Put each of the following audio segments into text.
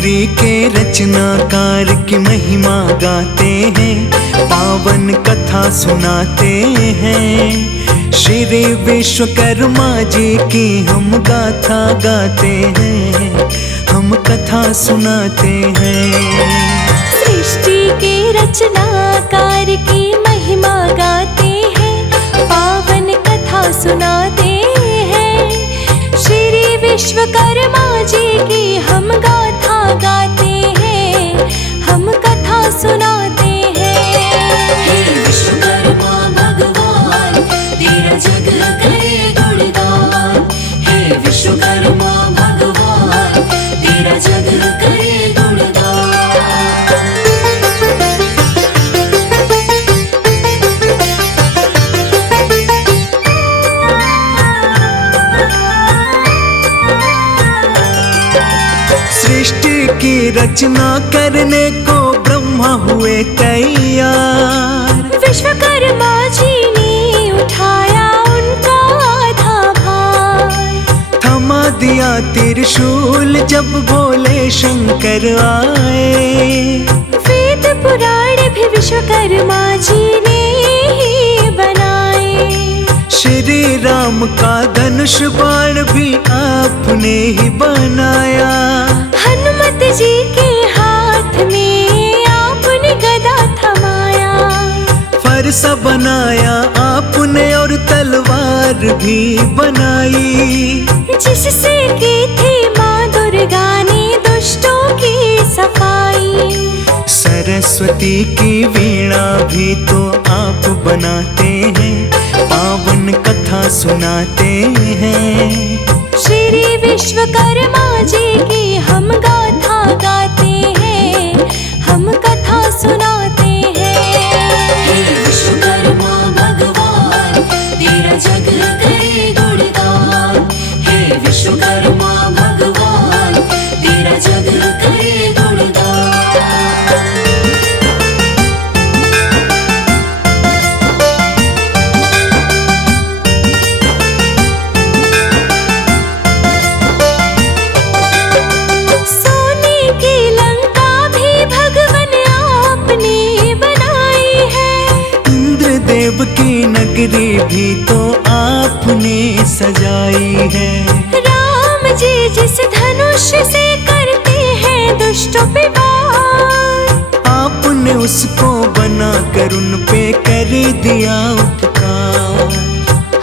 पुरी के रचनाकार की महिमा गाते हैं, पावन कथा सुनाते हैं। श्री विश्वकर्मा जी की हम गाथा गाते हैं, हम कथा सुनाते हैं। सृष्टि के रचनाकार की महिमा गाते हैं, पावन कथा सुनाते हैं। श्री विश्वकर्मा जी की हम गाथा गाते हैं, हम कथा सुनाते हैं। हे विश्वकर्मा भगवान, तेरा जग करे गुणगान। हे विश्वकर्मा भगवान, तेरा जग करे गुणगान। सृष्टि की रचना करने को ब्रह्मा हुए तैयार। विश्वकर्मा जी ने उठाया उनका आधा भार। थमा दिया त्रिशूल जब भोले शंकर आए। वेद पुराण भी विश्वकर्मा जी ने ही बनाए। श्री राम का धनुष बाण भी आपने ही बनाया। हनुमत जी के हाथ में आपने गदा थमाया। फरसा बनाया आपने और तलवार भी बनाई, जिससे की थी माँ दुर्गा ने दुष्टों की सफाई। सरस्वती की वीणा भी तो आप बनाते हैं, पावन कथा सुनाते हैं। श्री विश्वकर्मा जी की हम गाथा गाते हैं, हम कथा सुनाते हैं। हे विश्वकर्मा भगवान, तेरा जग करे गुणगान। हे विश्वकर्मा भगवान, तेरा जग करे गुणगान। देव की नगरी भी तो आपने सजाई है। राम जी जिस धनुष से करते हैं दुष्टों पे वार। आपने उसको बना कर उन पे कर दिया उपकार।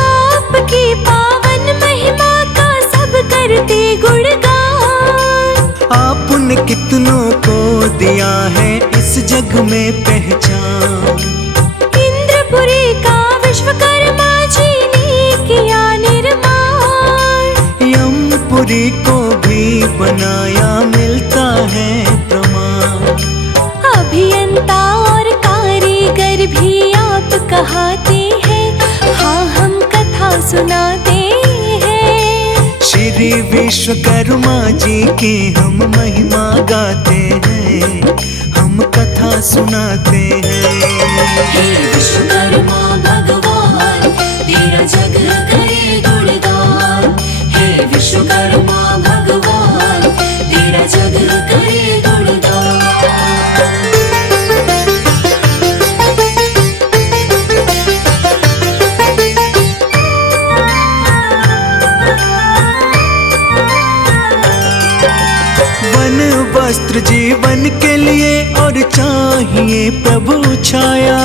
आपकी पावन महिमा का सब करते गुणगान। आपने कितनों को दिया है इस जग में पहचान। इंद्रपुरी का विश्वकर्मा जी ने किया निर्माण। यमपुरी को भी बनाया मिलता है प्रमाण। अभियंता और कारीगर भी आप कहाते हैं, हाँ हम कथा सुनाते हैं। श्री विश्वकर्मा जी की हम महिमा गाते हैं, हम कथा सुनाते हैं। हे विश्वकर्मा भगवान, तेरा जग करे गुणगान। हे विश्वकर्मा भगवान, तेरा जग करे गुणगान। वन वस्त्र जीवन के लिए और चाहिए प्रभु छाया।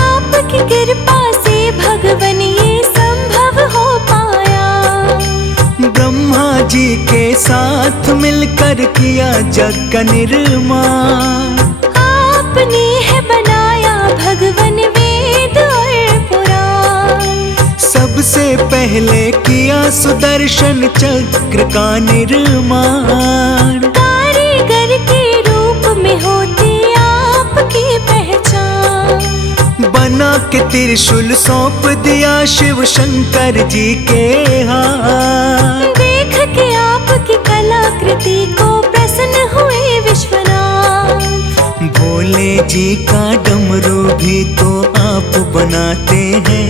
आपकी कृपा से भगवन ये संभव हो पाया। ब्रह्मा जी के साथ मिलकर किया जग का निर्माण। आपने है बनाया भगवन वेद और पुराण। सबसे पहले किया सुदर्शन चक्र का निर्माण। कारीगर के रूप में होती आपकी पहचान। बना के त्रिशूल सौंप दिया शिव शंकर जी के हाथ। देख के आपकी कलाकृति को प्रसन्न हुए विश्वनाथ। भोले जी का डमरू भी तो आप बनाते हैं,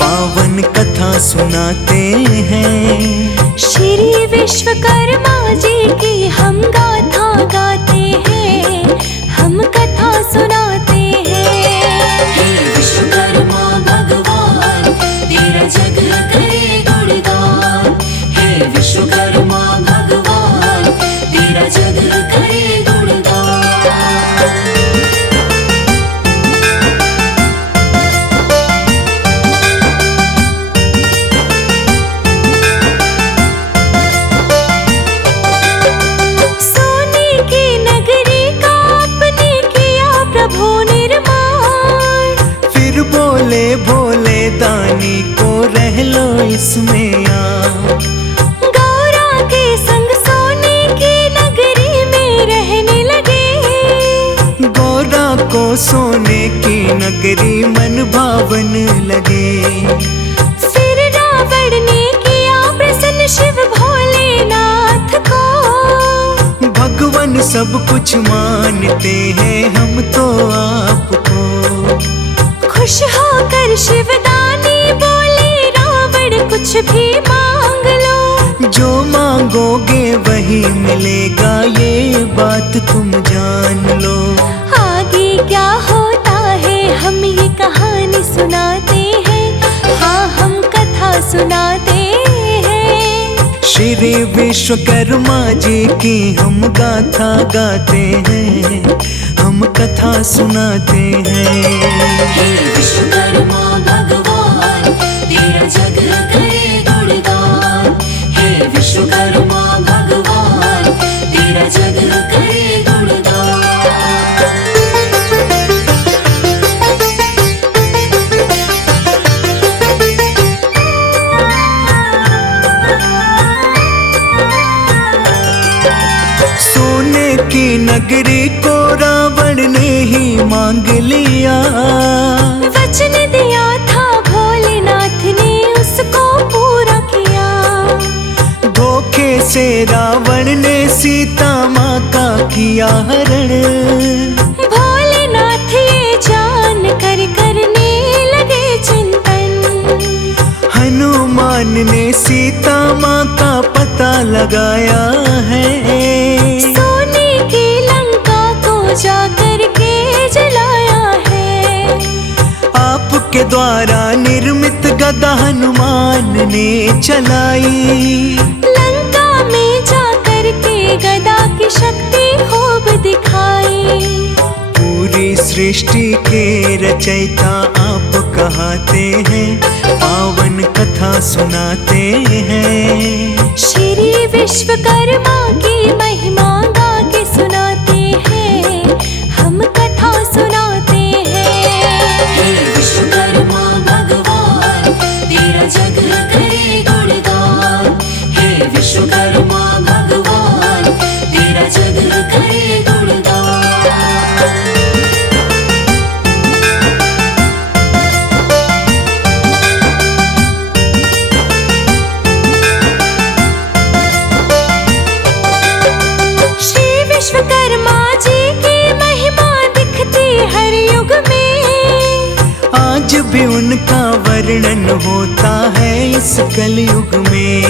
पावन कथा सुनाते हैं। श्री विश्वकर्मा जी की हम गाथा इसमें आ। गौरा के संग सोने की नगरी में रहने लगे। गौरा को सोने की नगरी मन भावन लगे। फिर रावण ने किया प्रसन्न शिव भोलेनाथ को। भगवान सब कुछ मानते हैं हम तो आपको। खुश होकर शिवदानी बोले रावण कुछ भी मांग लो। जो मांगोगे वही मिलेगा, ये बात तुम जान लो। आगे क्या होता है हम ये कहानी सुनाते हैं। हाँ हम कथा सुनाते हैं। श्री विश्वकर्मा जी की हम गाथा गाते हैं, हम कथा सुनाते हैं। हे विश्वकर्मा भगवान तेरा जग करे गुणगान। हे विश्वकर्मा भगवान तेरा जग करे गुणगान। सोने की नगरी को रावण ने ही मांग लिया। वचन दिया था भोलेनाथ ने उसको पूरा किया। धोखे से रावण ने सीता माँ का किया हरण। भोलेनाथ ये जान कर करने लगे चिंतन। हनुमान ने सीता माँ का पता लगाया है। सोने की लंका को जाकर के जलाया है। आपके द्वारा निर्मित गदा हनुमान ने चलाई। लंका में जाकर के गदा की शक्ति खूब दिखाई। पूरी सृष्टि के रचयिता आप कहते हैं, पावन कथा सुनाते हैं। श्री विश्वकर्मा की महिमा गा के सुनाते हैं, हम कथा सुनाते हैं। हे विश्वकर्मा भगवान तेरा जग करे गुणगान। हे विश्वकर्मा भगवान तेरा जग करे गुणगान। श्री विश्वकर्मा जी की महिमा दिखती हर युग में। आज भी उनका वर्णन होता है इस कलयुग में।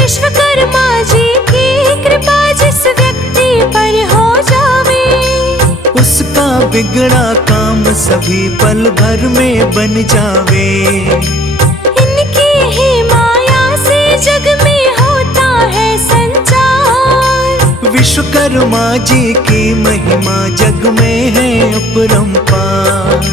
विश्वकर्मा जी की कृपा जिस व्यक्ति पर हो जावे। उसका बिगड़ा काम सभी पल भर में बन जावे। इनकी ही माया से जग में होता है संचार। विश्वकर्मा जी की महिमा जग में है अपरंपार।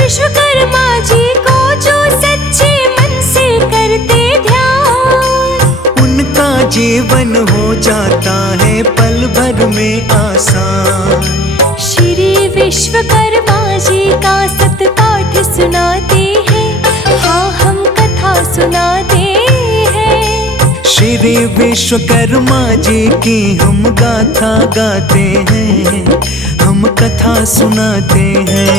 विश्वकर्मा जी को जो सच्चे मन से करते ध्यान। उनका जीवन हो जाता है पल भर में आसान। श्री विश्वकर्मा जी का सतपाठ सुनाते हैं। हाँ हम कथा सुनाते हैं। श्री विश्वकर्मा जी की हम गाथा गाते हैं, हम कथा सुनाते हैं।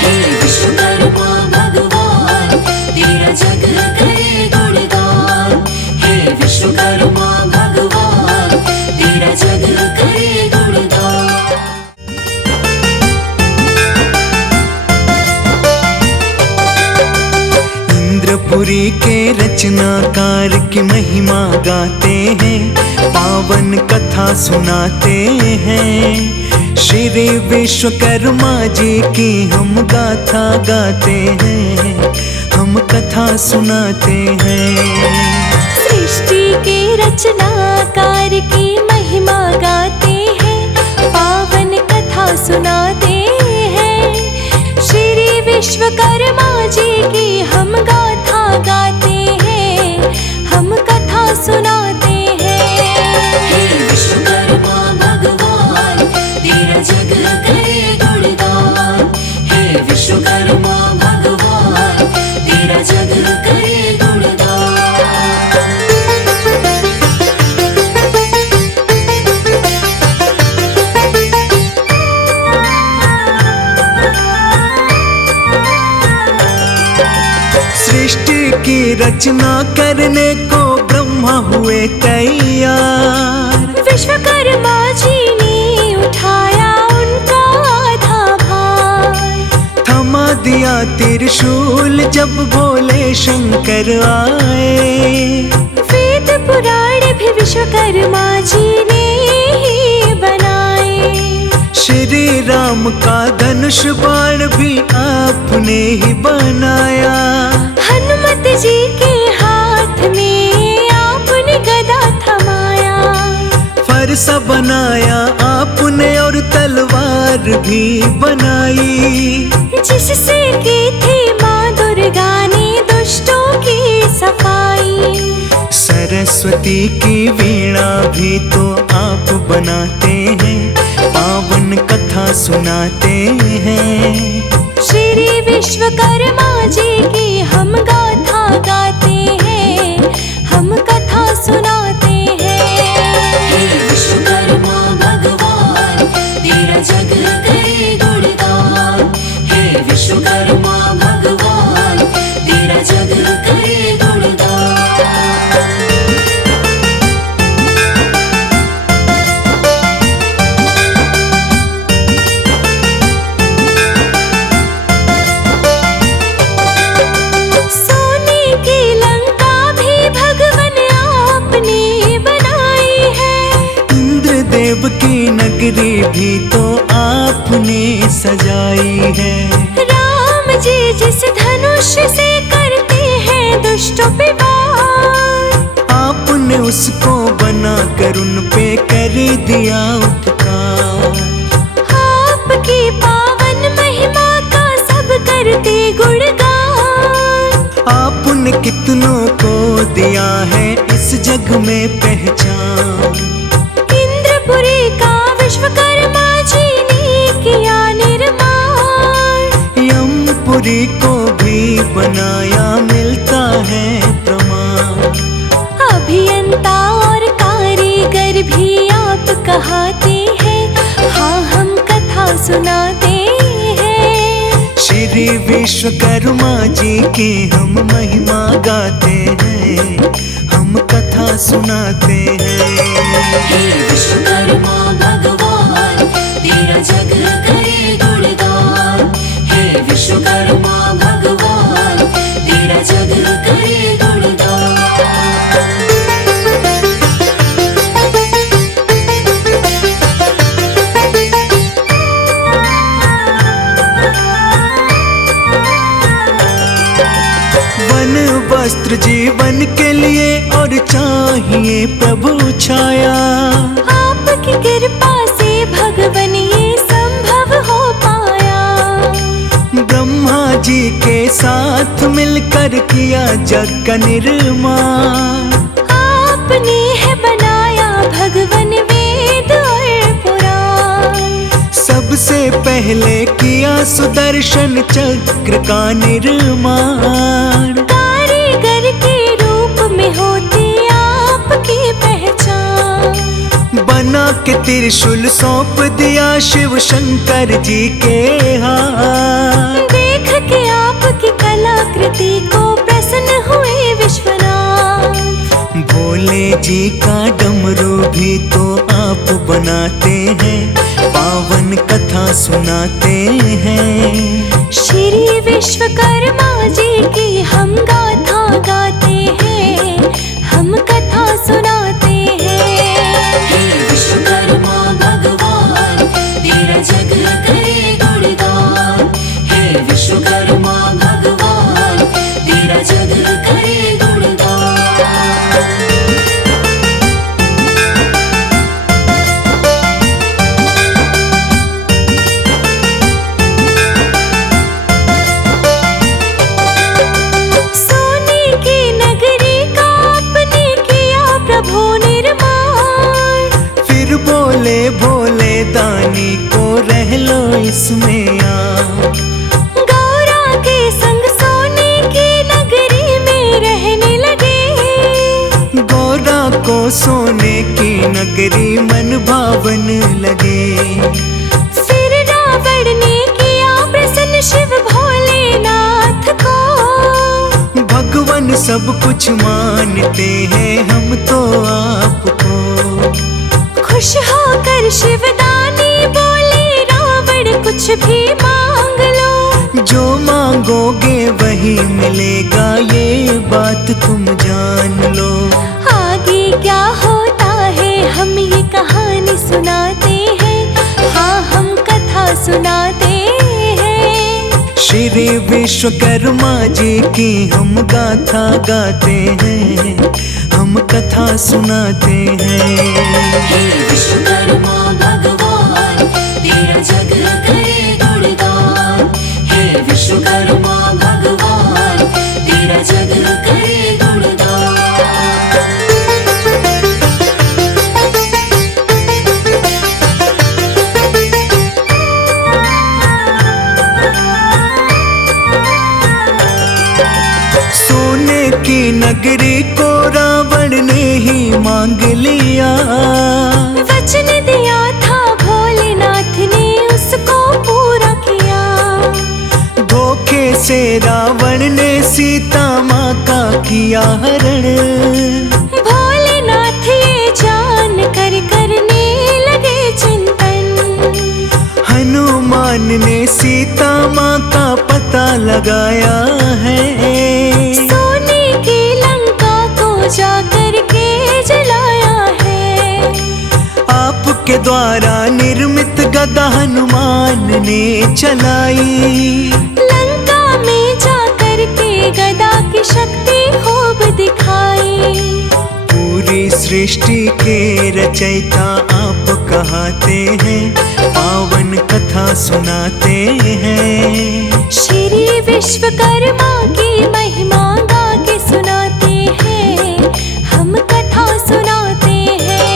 हे विश्वकर्मा भगवान तेरा जग करे गुणगान। हे विश्वकर्मा भगवान तेरा जग करे गुणगान। इंद्रपुरी के रचनाकार की महिमा गाते हैं, पावन कथा सुनाते हैं। श्री विश्वकर्मा जी की हम गाथा गाते हैं, हम कथा सुनाते हैं। सृष्टि के रचनाकार की महिमा गाते हैं, पावन कथा सुनाते हैं। श्री विश्वकर्मा जी की हम गाथा गाते हैं, हम कथा सुनाते हैं। हे विश्वकर्मा भगवान तेरा जग करे गुणगान। हे विश्वकर्मा भगवान तेरा जग करे गुणगान। की रचना करने को ब्रह्मा हुए तैयार। विश्वकर्मा जी ने उठाया उनका आधा भार। थमा दिया त्रिशूल जब भोले शंकर आए। वेद पुराण भी विश्वकर्मा जी ने ही बनाए। श्री राम का धनुष बाण भी आपने ही बनाया। हनुमत जी के हाथ में आपने गदा थमाया। फरसा बनाया आपने और तलवार भी बनाई। जिससे की थी माँ दुर्गा ने दुष्टों की सफाई। सरस्वती की वीणा भी तो आप बनाते हैं, पावन कथा सुनाते हैं। श्री विश्वकर्मा जी की हम गाथा गाते हैं, हम कथा सुनाते हैं। हे विश्वकर्मा भगवान तेरा जग करे गुणगान। हे विश्वकर्मा भगवान तेरा जग करे गुणगान। सोने की लंका भी भगवन आपने बनाई है। इंद्रदेव की नगरी भी तो आपने सजाई है। राम जी जिस धनुष से करते हैं दुष्टों पे वार। आपने उसको बना कर उन पे कर दिया उपकार। आपकी पावन महिमा का सब करते गुणगान। आपने कितनों को दिया है इस जग में पहचान। इंद्रपुरी का विश्वकर्मा जी ने किया निर्माण। यमपुरी को भी बनाया मिलता है प्रमाण। अभियंता और कारीगर भी आप कहाते हैं, हाँ हम कथा सुनाते हैं। श्री विश्वकर्मा जी की हम महिमा गाते हैं, हम कथा सुनाते हैं। हे विश्वकर्मा भगवान तेरा जग करे गुणगान। हे विश्वकर्मा भगवान तेरा जग करे गुणगान। वन वस्त्र जीवन के लिए और चाहिए प्रभु छाया। आपकी कृपा से भगवन ये संभव हो पाया। ब्रह्मा जी के साथ मिलकर किया जग का निर्माण। आपने है बनाया भगवन वेद और पुराण। सबसे पहले किया सुदर्शन चक्र का निर्माण। कारीगर के रूप में होती आपकी पहचान। बना के त्रिशूल सौंप दिया शिव शंकर जी के हाथ। देख के आपकी कलाकृति को प्रसन्न हुए विश्वनाथ। भोले जी का डमरू भी तो आप बनाते हैं, पावन कथा सुनाते हैं। श्री विश्वकर्मा जी की हम गाथा गाते हैं, हम कथा सुनाते हैं। हे विश्वकर्मा भगवान तेरा जग करे गुणगान। हे विश्वकर्मा भगवान तेरा जग करे गुणगान। सोने की नगरी का आपने किया प्रभु निर्माण। फिर बोले भोले दानी को रह लो इसमें आ। गौरा के संग सोने की नगरी में रहने लगे। गौरा को सोने की नगरी मन भावन लगे। फिर रावण ने किया प्रसन्न शिव भोलेनाथ को। भगवन भगवान सब कुछ मानते हैं हम तो आपको। खुश होकर शिवदानी बोले रावण कुछ भी मांग लो। जो मांगोगे वही मिलेगा, ये बात तुम जान लो। आगे क्या होता है हम ये कहानी सुनाते हैं, हाँ हम कथा सुनाते हैं। श्री विश्वकर्मा जी की हम गाथा गाते हैं, हम कथा सुनाते हैं। हे विश्वकर्मा भगवान तेरा जग करे गुणगान। हे विश्वकर्मा भगवान तेरा जग करे गुणगान। सोने की नगरी को रावण ने ही मांग लिया। वचन दिया था भोलेनाथ ने उसको पूरा किया। धोखे से रावण ने सीता माँ का किया हरण। भोलेनाथ ये जान कर करने लगे चिंतन। हनुमान ने सीता माँ का पता लगाया है। सोने की लंका को जाकर के जलाया है। आपके द्वारा निर्मित गदा हनुमान ने चलाई। लंका में जाकर के गदा की शक्ति खूब दिखाई। पूरी सृष्टि के रचयिता आप कहते हैं, पावन कथा सुनाते हैं। श्री विश्वकर्मा की महिमा गा के सुनाते हैं, हम कथा सुनाते हैं।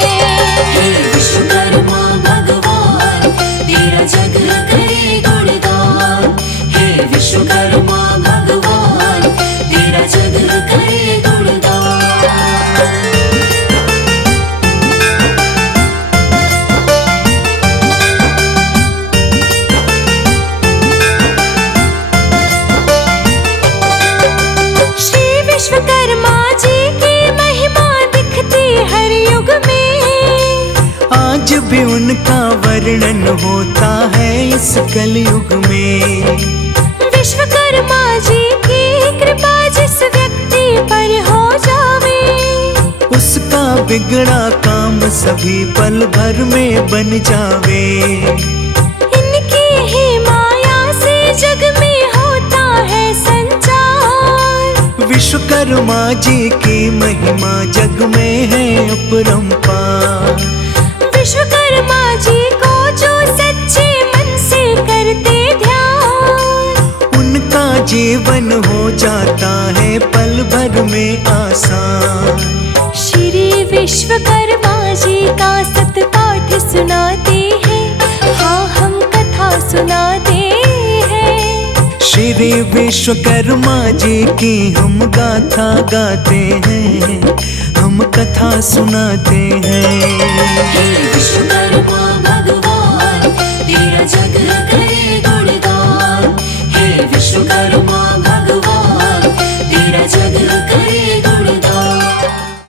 हे विश्वकर्मा भगवान तेरा जग करे गुणगान। हे विश्वकर्मा भगवान तेरा जग करे गुणगान। श्री विश्वकर्मा जी की महिमा दिखती हर युग में। आज भी उनका वर्णन होता है इस कलयुग में। विश्वकर्मा जी की कृपा जिस व्यक्ति पर हो जावे, उसका बिगड़ा काम सभी पल भर में बन जावे। इनकी ही माया से जग में होता है संचार। विश्वकर्मा जी की महिमा जग में है अपरंपार। विश्वकर्मा जी को जो सच्चे मन से करते ध्यान, उनका जीवन हो जाता है पल भर में आसान। श्री विश्वकर्मा जी का सतपाठ सुनाते हैं, हाँ हम कथा सुनाते हैं। श्री विश्वकर्मा जी की हम गाथा गाते हैं, हम कथा सुनाते हैं।